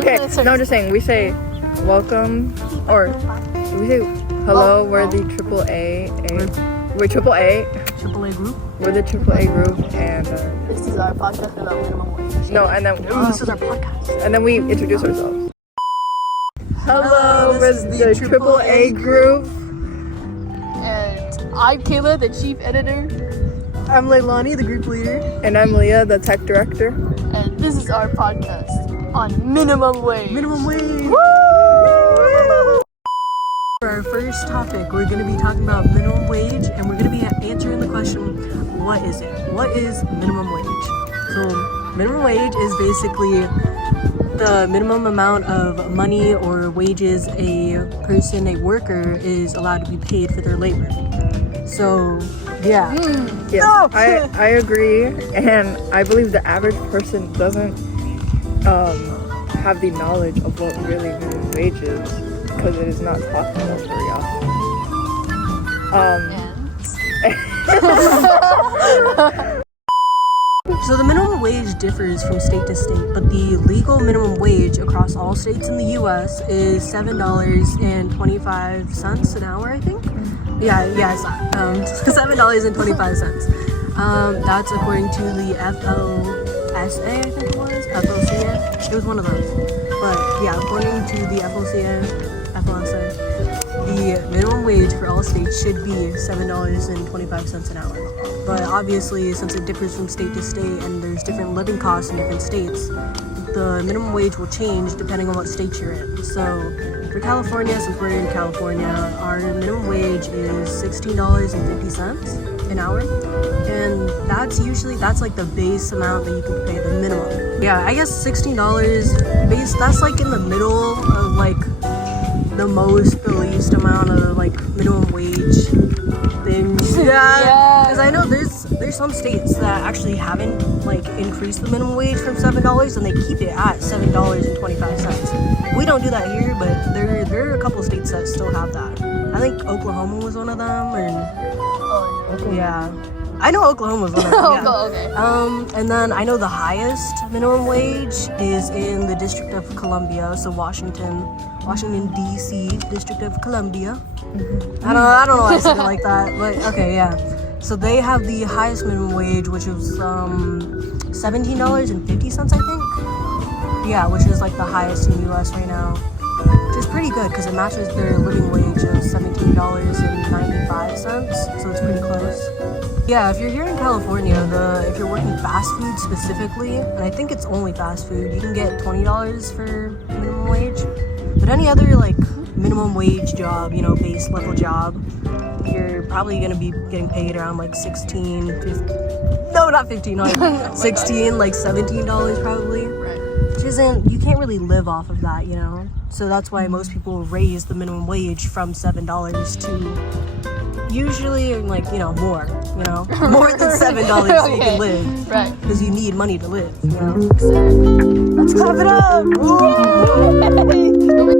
Okay, no, I'm just saying, we say welcome, or we say hello, we're the we're AAA. AAA group? We're the AAA group, and This is our podcast about minimum wage. no, and then This is our podcast. and then we introduce ourselves. Hello, we're this is the AAA group. And I'm Kayla, the chief editor. I'm Leilani, the group leader. And I'm Leah, the tech director. And this is our podcast on minimum wage. Minimum wage. Woo! For our first topic, we're going to be talking about minimum wage, and we're going to be answering the question, what is it? What is minimum wage? So, minimum wage is basically the minimum amount of money or wages a worker is allowed to be paid for their labor. So, yeah. Yes, I agree, and I believe the average person doesn't have the knowledge of what really minimum wage is, because it is not talked about very often. So the minimum wage differs from state to state, but the legal minimum wage across all states in the U.S. is $7.25 an hour, I think. Yeah, it's $7.25. That's according to the FLSA, I think it was. FLCA. It was one of those. But yeah, according to the FLCA, the minimum wage for all states should be $7.25 an hour. But obviously, since it differs from state to state and there's different living costs in different states, the minimum wage will change depending on what state you're in. So for California, since we're in California, our minimum wage is $16.50 an hour. And that's like the base amount that you can pay, the minimum. Yeah, I guess $16 base, that's like in the middle of like the least amount of like minimum wage things. Yeah, because I know there's some states that actually haven't like increased the minimum wage from $7 and they keep it at $7.25. We don't do that here, but there are a couple states that still have that. I think Oklahoma was one of them, yeah. I know Oklahoma was one of them. Yeah. Okay. And then I know the highest minimum wage is in the District of Columbia, so Washington D.C. District of Columbia. I don't know why I said it like that, but okay, yeah. So they have the highest minimum wage, which was $17.50, I think. Yeah, which is like the highest in the U.S. right now, which is pretty good because it matches their living wage of $17.95, so it's pretty close. Yeah, if you're here in California, if you're working fast food specifically, and I think it's only fast food, you can get $20 for minimum wage. But any other like minimum wage job, base level job, you're probably gonna be getting paid around like $16, like $17 probably. Right. Which you can't really live off of that, So that's why most people raise the minimum wage from $7 to usually like, more, more than $7 so you can live. Right. Because you need money to live, Let's clap it up! Woo!